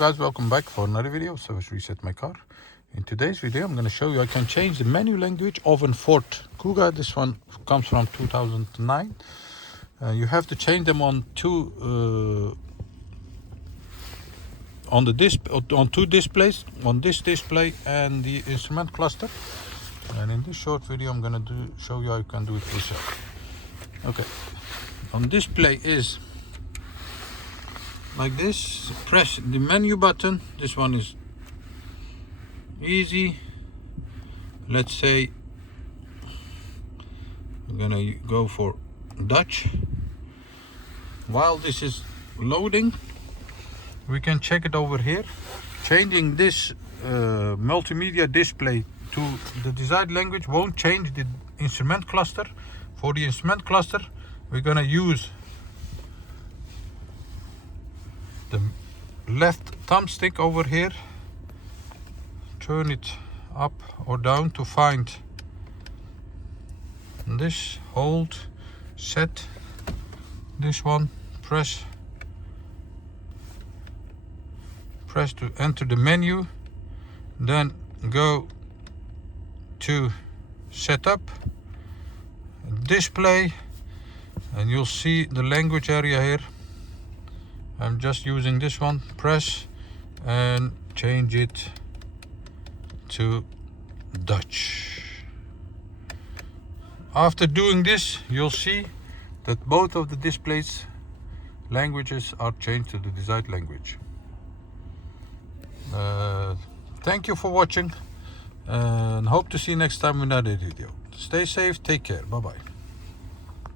Guys, welcome back for another video. So let's reset my car. In today's video I'm going to show you I can change the menu language of a Ford Kuga. This one comes from 2009. You have to change them on two displays, on this display and the instrument cluster. And in this short video I'm going to show you how you can do it yourself. Okay, on display is like this. Press the menu button. This one is easy. Let's say I'm gonna go for Dutch. While this is loading, we can check it over here. Changing this multimedia display to the desired language won't change the instrument cluster. For the instrument cluster, we're gonna use the left thumbstick over here. Turn it up or down to find this, hold, set this one, press to enter the menu, then go to setup, display, and you'll see the language area here. I'm just using this one. Press and change it to Dutch. After doing this, you'll see that both of the displays languages are changed to the desired language. Thank you for watching and hope to see you next time in another video. Stay safe, take care, bye bye.